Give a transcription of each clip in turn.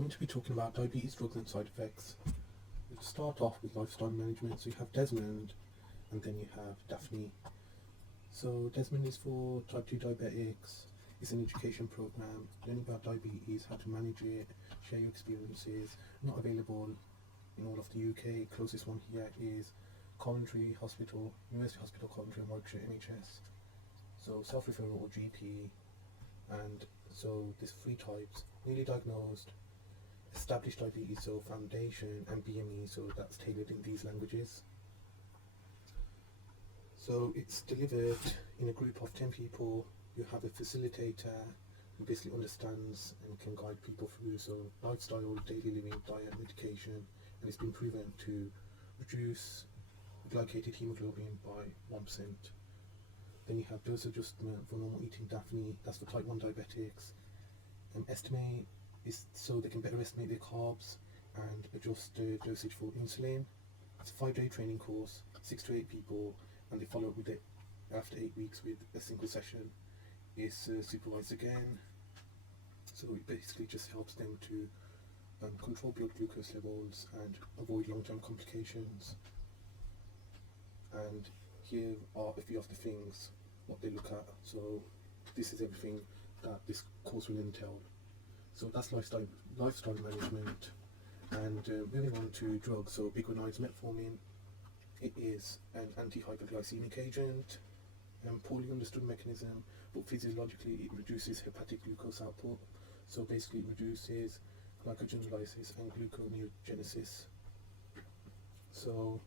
going to be talking about diabetes, drugs and side effects. We'll start off with lifestyle management. So you have Desmond and then you have Daphne. So Desmond is for type 2 diabetics. It's an education program, learning about diabetes, how to manage it, share your experiences. Not available in all of the UK. Closest one here is Coventry Hospital, University Hospital Coventry and Warwickshire NHS. So self-referral or GP. And so there's three types: newly diagnosed, established diabetes, so foundation, and BME, so that's tailored in these languages. So it's delivered in a group of 10 people. You have a facilitator who basically understands and can guide people through, so lifestyle, daily living, diet, medication, and it's been proven to reduce glycated hemoglobin by 1%. Then you have dose adjustment for normal eating, Daphne, that's for type 1 diabetics. Estimate is so they can better estimate their carbs and adjust the dosage for insulin. It's a 5-day training course, 6 to 8 people, and they follow up with it after 8 weeks with a single session. It's supervised again, so it basically just helps them to control blood glucose levels and avoid long-term complications. And here are a few of the things what they look at. So this is everything that this course will entail. So that's lifestyle management. And moving on to drugs. So biguanides, metformin. It is an anti-hyperglycemic agent, poorly understood mechanism, but physiologically it reduces hepatic glucose output. So basically it reduces glycogenolysis and gluconeogenesis. So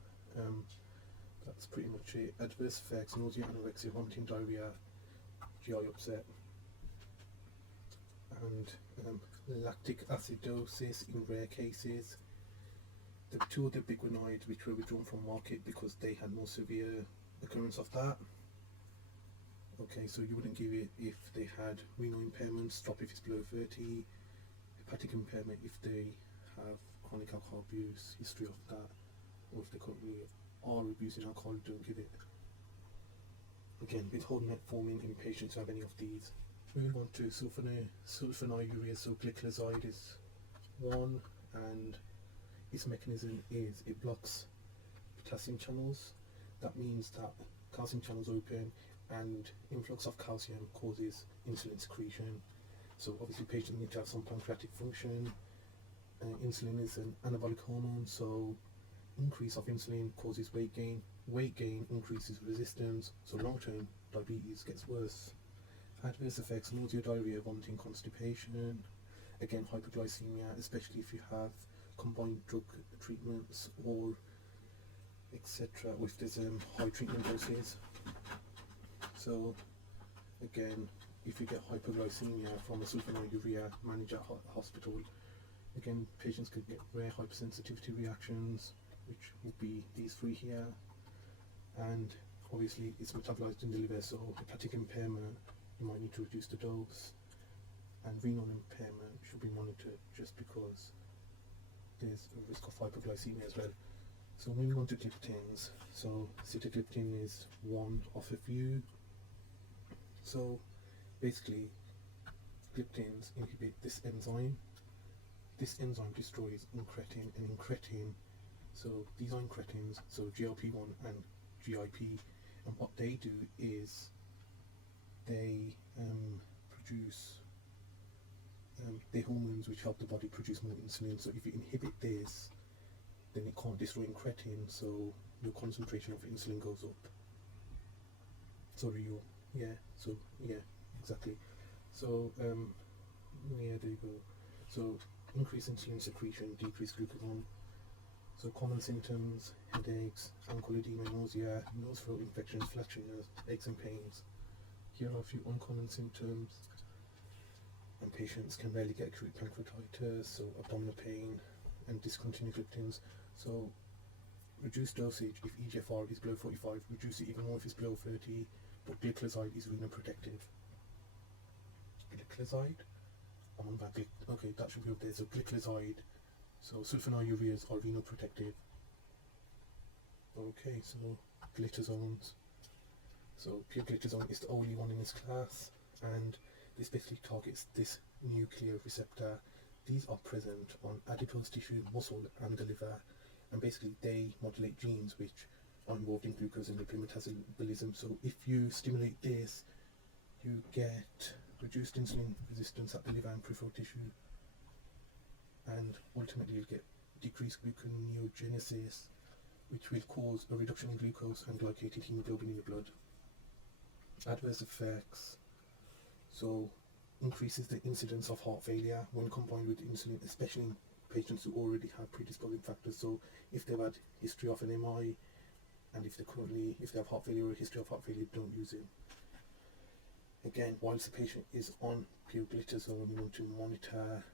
that's pretty much it. Adverse effects: nausea, anorexia, vomiting, diarrhea, GI upset, and lactic acidosis in rare cases. The two other biguanides which were withdrawn from market because they had more severe occurrence of that. Okay, so you wouldn't give it if they had renal impairment, stop if it's below 30, hepatic impairment if they have chronic alcohol abuse, history of that, or if they currently are abusing alcohol, don't give it. Again, withhold metformin in patients who have any of these. Moving on to sulfonylurea, so gliclazide is one, and its mechanism is it blocks potassium channels. That means that calcium channels open and influx of calcium causes insulin secretion. So obviously patients need to have some pancreatic function. Insulin is an anabolic hormone, so increase of insulin causes weight gain. Weight gain increases resistance, so long-term diabetes gets worse. Adverse effects: nausea, diarrhea, vomiting, constipation. Again, hyperglycemia, especially if you have combined drug treatments or etc., or if there's high treatment doses. So again, if you get hyperglycemia from a sulfonylurea, manage at hospital. Again, patients could get rare hypersensitivity reactions, which would be these three here, and obviously it's metabolized in the liver, so hepatic impairment, you might need to reduce the dose, and renal impairment should be monitored just because there's a risk of hyperglycemia as well. So moving on to gliptins. So sitagliptin is one of a few. So basically gliptins inhibit this enzyme. This enzyme destroys incretin, and incretin, so these are incretins, so GLP-1 and GIP, and what they do is they produce the hormones which help the body produce more insulin. So if you inhibit this, then it can't destroy incretin, so your concentration of insulin goes up. Sorry, exactly. So yeah, there you go. So increase insulin secretion, decrease glucagon. So common symptoms: headaches, ankle edema, nausea, nose, throat infections, flatulence, aches and pains. Here are a few uncommon symptoms. And patients can rarely get acute pancreatitis, so abdominal pain, and discontinue gliptins. So reduce dosage if EGFR is below 45, reduce it even more if it's below 30, but gliclazide is renoprotective. Gliclazide? Okay, that should be up there. So gliclazide, so sulfonylureas are renoprotective. Okay, so glitazones. So pioglitazone is the only one in this class, and this basically targets this nuclear receptor these are present on adipose tissue, muscle, and the liver, and basically they modulate genes which are involved in glucose and lipid metabolism. So if you stimulate this, you get reduced insulin resistance at the liver and peripheral tissue, and ultimately you'll get decreased gluconeogenesis, which will cause a reduction in glucose and glycated hemoglobin in the blood. Adverse effects, so increases the incidence of heart failure when combined with insulin, especially in patients who already have predisposing factors. So if they've had history of an MI, and if they have heart failure or a history of heart failure, don't use it. Again, whilst the patient is on pioglitazone, you want to monitor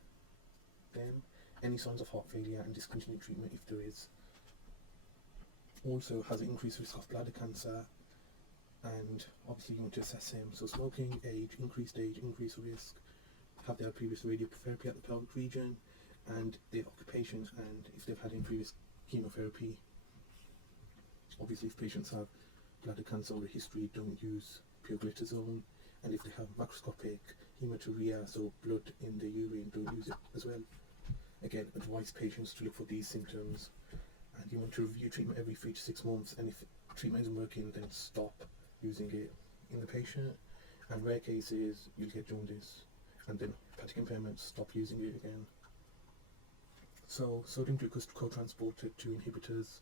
them, any signs of heart failure, and discontinue treatment if there is. Also has an increased risk of bladder cancer, and obviously you want to assess him. So smoking, increased risk, have they had previous radiotherapy at the pelvic region, and their occupation, and if they've had any previous chemotherapy. Obviously if patients have bladder cancer or a history, don't use pioglitazone, and if they have macroscopic hematuria, so blood in the urine, don't use it as well. Again, advise patients to look for these symptoms, and you want to review treatment every 3 to 6 months, and if treatment isn't working, then stop using it in the patient. And rare cases, you'll get jaundice, and then hepatic impairment, stop using it again. So sodium glucose co-transporter 2 inhibitors,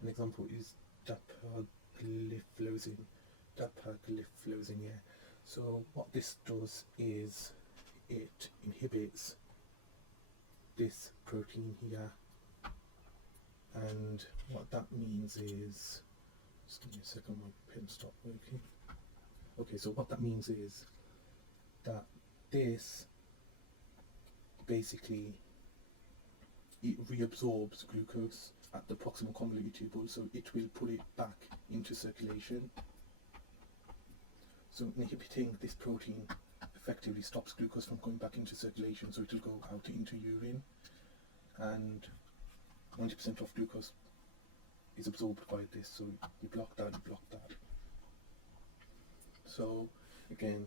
an example is dapagliflozin, yeah. So what this does is it inhibits this protein here, and what that means is, just give me a second, my pen stopped working. Okay, so what that means is that this basically, it reabsorbs glucose at the proximal convoluted tubule, so it will pull it back into circulation. So inhibiting this protein effectively stops glucose from going back into circulation, so it will go out into urine, and 90% of glucose is absorbed by this, so you block that. So again,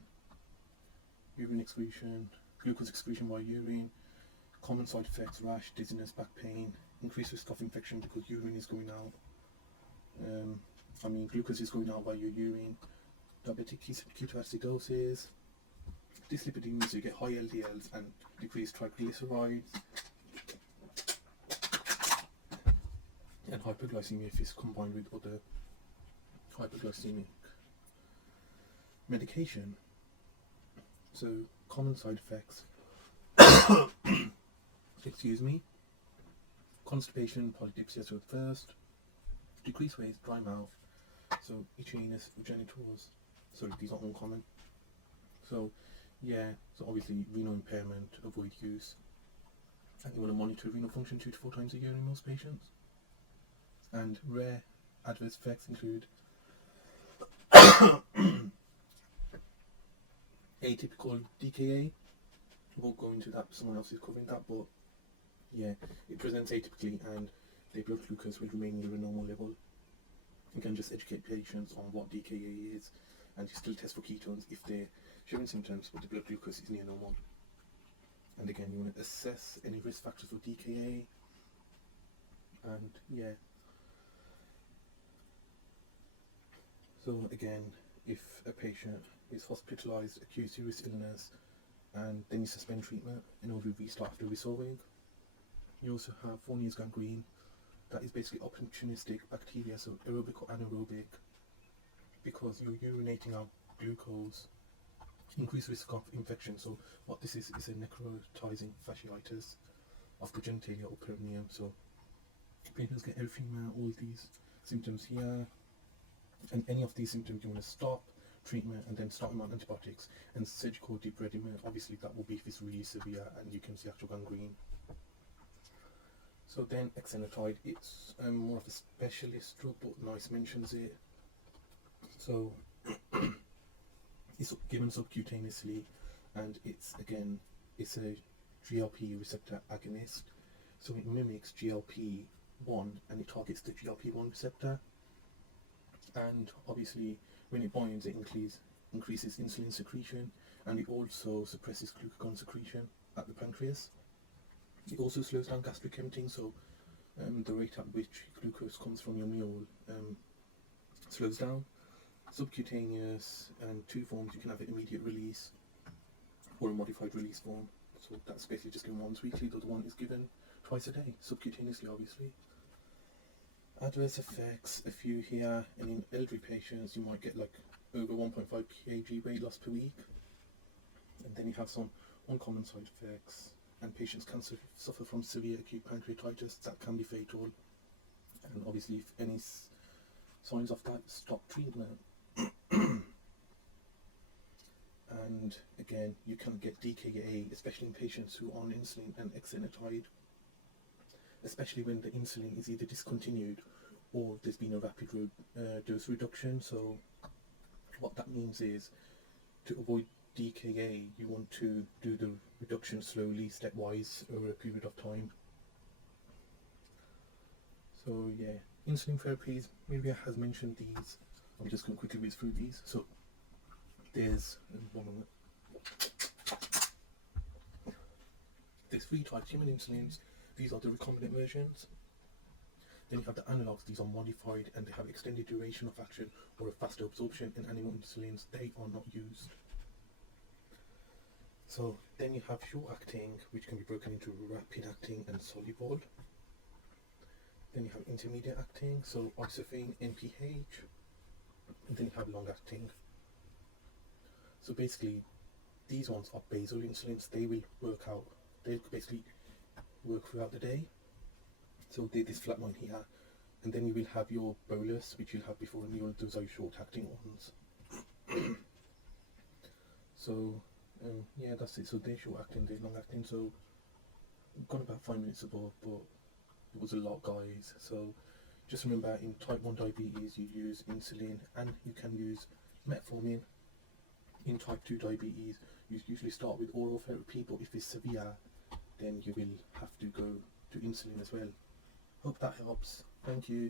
urine excretion, glucose excretion via urine, common side effects, rash, dizziness, back pain, increased risk of infection because urine is going out. Glucose is going out by your urine. Diabetic ketoacidosis, dyslipidemia, so you get high LDLs and decreased triglycerides, and hyperglycemia if it's combined with other hyperglycemic medication. So common side effects, excuse me, constipation, polydipsia, so first, decreased weight, dry mouth, so itchy anus, genitals, so these are uncommon. So yeah, so obviously renal impairment, avoid use, and you want to monitor renal function 2 to 4 times a year in most patients. And rare adverse effects include atypical DKA. Won't go into that, someone else is covering that, but yeah, it presents atypically and their blood glucose will remain near a normal level. You can just educate patients on what DKA is, and you still test for ketones if they're showing symptoms but the blood glucose is near normal. And again, you want to assess any risk factors for DKA, and yeah. So again, if a patient is hospitalized, acute serious illness, and then you suspend treatment in order to restart after resolving. You also have Fournier's gangrene, that is basically opportunistic bacteria, so aerobic or anaerobic, because you're urinating out glucose, increased risk of infection. So what this is a necrotizing fasciitis of the genitalia or perineum. So patients get erythema, all these symptoms here, and any of these symptoms you want to stop treatment and then start them on antibiotics and surgical debridement. Obviously that will be if it's really severe and you can see actual gangrene. So then exenatide, it's more of a specialist drug, but NICE mentions it. So it's given subcutaneously, and it's a GLP receptor agonist. So it mimics GLP-1 and it targets the GLP-1 receptor. And obviously when it binds, it increases insulin secretion, and it also suppresses glucagon secretion at the pancreas. It also slows down gastric emptying, so the rate at which glucose comes from your meal slows down. Subcutaneous, and two forms: you can have an immediate release or a modified release form. So that's basically just given once weekly. The other one is given twice a day, subcutaneously, obviously. Adverse effects, a few here, and in elderly patients you might get like over 1.5 kg weight loss per week. And then you have some uncommon side effects, and patients can suffer from severe acute pancreatitis that can be fatal. And obviously, if any signs of that, stop treatment. And again, you can get DKA, especially in patients who are on insulin and exenatide, especially when the insulin is either discontinued or there's been a rapid dose reduction. So what that means is, to avoid DKA, you want to do the reduction slowly, stepwise, over a period of time. So yeah, insulin therapies, Maria has mentioned these. I'm just going to quickly whiz through these. So there's 3 types: human insulins. These are the recombinant versions. Then you have the analogs. These are modified and they have extended duration of action or a faster absorption. In animal insulins, they are not used. So then you have short acting, which can be broken into rapid acting and soluble. Then you have intermediate acting, so isophane, NPH. And then you have long acting. So basically, these ones are basal insulins. They will work out. They basically work throughout the day. So this flat line here, and then you will have your bolus, which you'll have before a meal. Those are your short acting ones. So yeah, that's it. So they're short acting, they're long acting. So I've got about 5 minutes above, but it was a lot, guys. So just remember, in type 1 diabetes you use insulin and you can use metformin. In type 2 diabetes you usually start with oral therapy, but if it's severe then you will have to go to insulin as well. Hope that helps. Thank you.